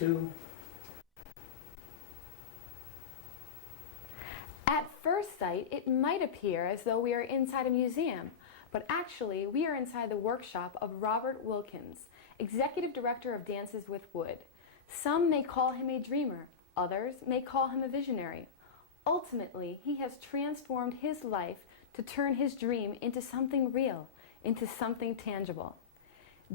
2. At first sight, it might appear as though we are inside a museum, but actually we are inside the workshop of Robert Wilkins, Executive Director of Dances with Wood. Some may call him a dreamer, others may call him a visionary. Ultimately, he has transformed his life to turn his dream into something real, into something tangible.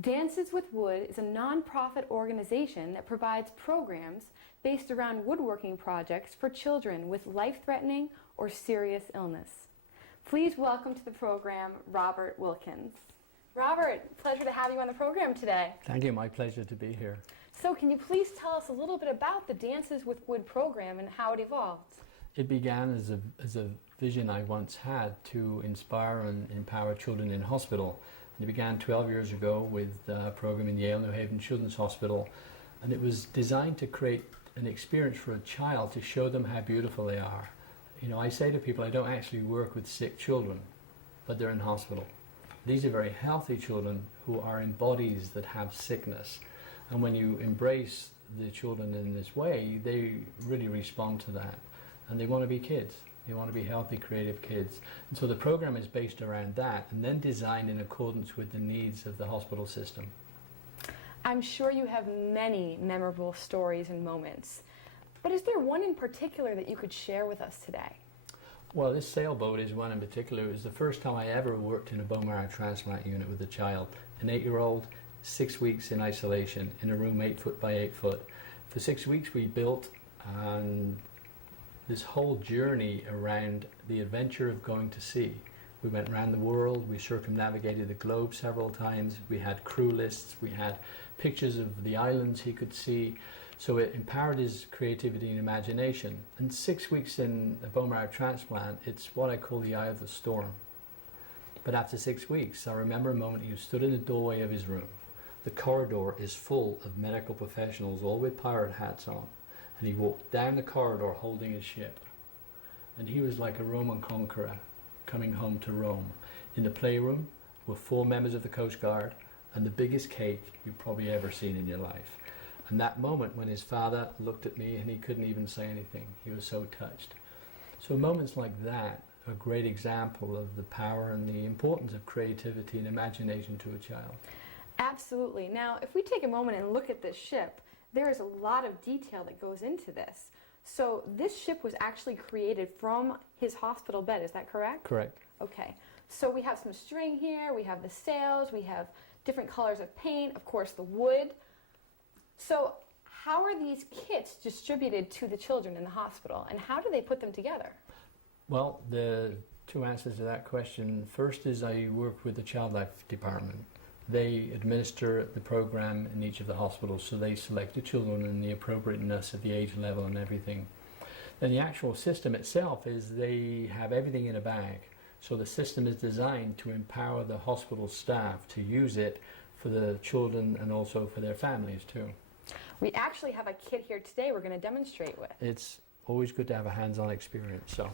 Dances with Wood is a non-profit organization that provides programs based around woodworking projects for children with life-threatening or serious illness. Please welcome to the program, Robert Wilkins. Robert, pleasure to have you on the program today. Thank you, my pleasure to be here. So can you please tell us a little bit about the Dances with Wood program and how it evolved? It began as a vision I once had to inspire and empower children in hospital. And it began 12 years ago with a program in Yale New Haven Children's Hospital, and it was designed to create an experience for a child to show them how beautiful they are. You know, I say to people, I don't actually work with sick children, but they're in hospital. These are very healthy children who are in bodies that have sickness. And when you embrace the children in this way, they really respond to that. And they want to be kids. They want to be healthy, creative kids. And so the program is based around that and then designed in accordance with the needs of the hospital system. I'm sure you have many memorable stories and moments, but is there one in particular that you could share with us today? Well, this sailboat is one in particular. It was the first time I ever worked in a bone marrow transplant unit with a child, an 8-year-old, 6 weeks in isolation in a room 8 foot by 8 foot. For 6 weeks we built this whole journey around the adventure of going to sea. We went around the world, we circumnavigated the globe several times, we had crew lists, we had pictures of the islands he could see, so it empowered his creativity and imagination. And 6 weeks in a bone marrow transplant, it's what I call the eye of the storm. But after 6 weeks, I remember a moment he stood in the doorway of his room. The corridor is full of medical professionals, all with pirate hats on. And he walked down the corridor holding his ship. And he was like a Roman conqueror coming home to Rome. In the playroom were 4 members of the Coast Guard and the biggest cake you've probably ever seen in your life. And that moment when his father looked at me and he couldn't even say anything, he was so touched. So moments like that are a great example of the power and the importance of creativity and imagination to a child. Absolutely. Now, if we take a moment and look at this ship, there is a lot of detail that goes into this. So this ship was actually created from his hospital bed, is that correct? Correct. Okay. So we have some string here, we have the sails, we have different colors of paint, of course the wood. So how are these kits distributed to the children in the hospital, and how do they put them together? Well, the 2 answers to that question. First is I work with the child life department. They administer the program in each of the hospitals, so they select the children and the appropriateness of the age level and everything. Then the actual system itself is they have everything in a bag. So the system is designed to empower the hospital staff to use it for the children and also for their families too. We actually have a kit here today we're going to demonstrate with. It's always good to have a hands-on experience. So.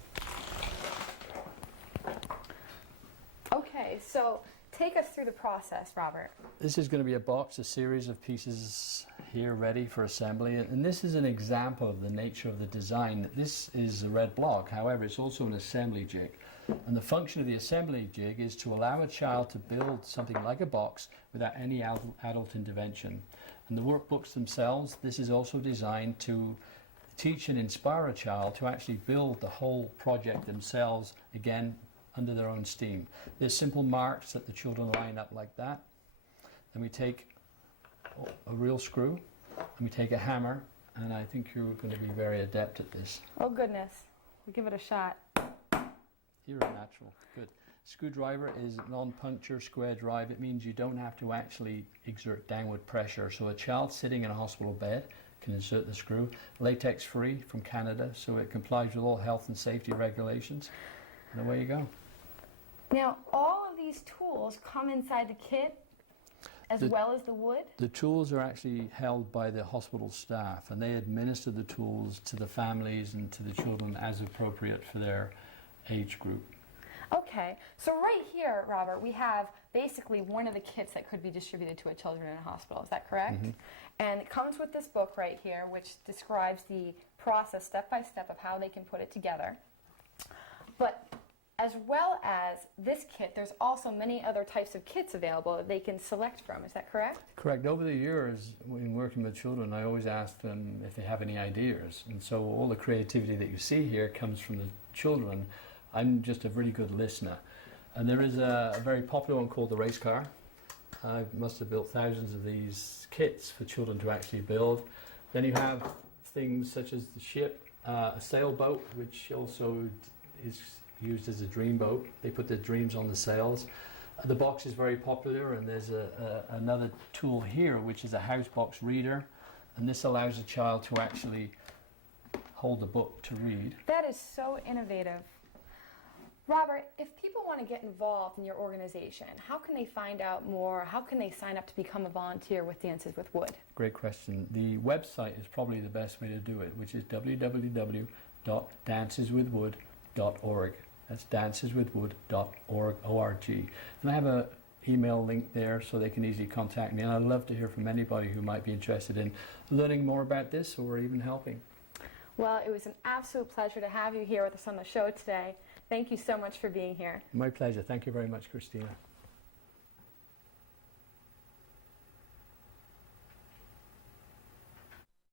Okay, so take us through the process, Robert. This is going to be a box, a series of pieces here ready for assembly, and this is an example of the nature of the design. This is a red block, however it's also an assembly jig, and the function of the assembly jig is to allow a child to build something like a box without any adult intervention. And the workbooks themselves, this is also designed to teach and inspire a child to actually build the whole project themselves, again under their own steam. There's simple marks that the children line up like that. Then we take a real screw and we take a hammer, and I think you're going to be very adept at this. Oh goodness, we'll give it a shot. You're a natural, good. Screwdriver is non-puncture square drive. It means you don't have to actually exert downward pressure. So a child sitting in a hospital bed can insert the screw. Latex free from Canada, so it complies with all health and safety regulations. And away you go. Now, all of these tools come inside the kit as well as the wood? The tools are actually held by the hospital staff, and they administer the tools to the families and to the children as appropriate for their age group. Okay, so right here, Robert, we have basically one of the kits that could be distributed to children in a hospital. Is that correct? And it comes with this book right here, which describes the process step by step of how they can put it together. But as well as this kit, there's also many other types of kits available that they can select from. Is that correct? Correct. Over the years, when working with children, I always ask them if they have any ideas. And so all the creativity that you see here comes from the children. I'm just a really good listener. And there is a very popular one called the race car. I must have built thousands of these kits for children to actually build. Then you have things such as the ship, a sailboat, which also is used as a dream boat. They put their dreams on the sails. The box is very popular, and there's another tool here which is a house box reader, and this allows a child to actually hold the book to read. That is so innovative. Robert, if people want to get involved in your organization, how can they find out more? How can they sign up to become a volunteer with Dances with Wood? Great question. The website is probably the best way to do it, which is www.danceswithwood.org. That's danceswithwood.org. And I have an email link there so they can easily contact me. And I'd love to hear from anybody who might be interested in learning more about this or even helping. Well, it was an absolute pleasure to have you here with us on the show today. Thank you so much for being here. My pleasure. Thank you very much, Christina.